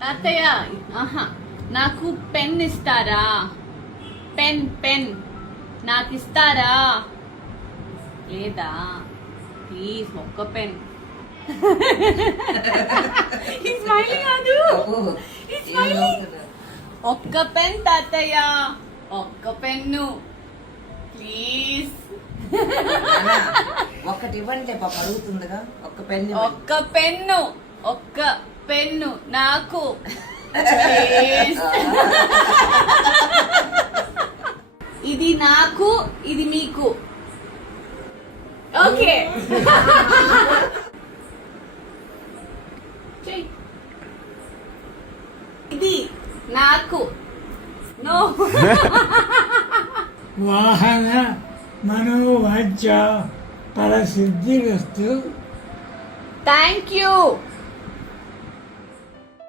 తాతయ్య ఆహా నాకు పెన్ ఇస్తారా? పెన్ పెన్ నాకు ఇస్తారా? లేదా ప్లీజ్ ఒక్క పెన్. ఒక్క పెన్ తాతయ్య, ఒక్క పెన్ను ప్లీజ్. ఒక్కటి ఇవ్వండి పాప అడుగుతుందిగా. ఒక్క పెన్ను, ఒక్క పెన్ను, ఒక్క పెన్ను నాకు ప్లీజ్. ఇది నాకు, ఇది మీకు. ఓకే ఇది నాకు. నో. వాహన మనోవాచ్య పరసిద్ధిరస్తు. Thank you.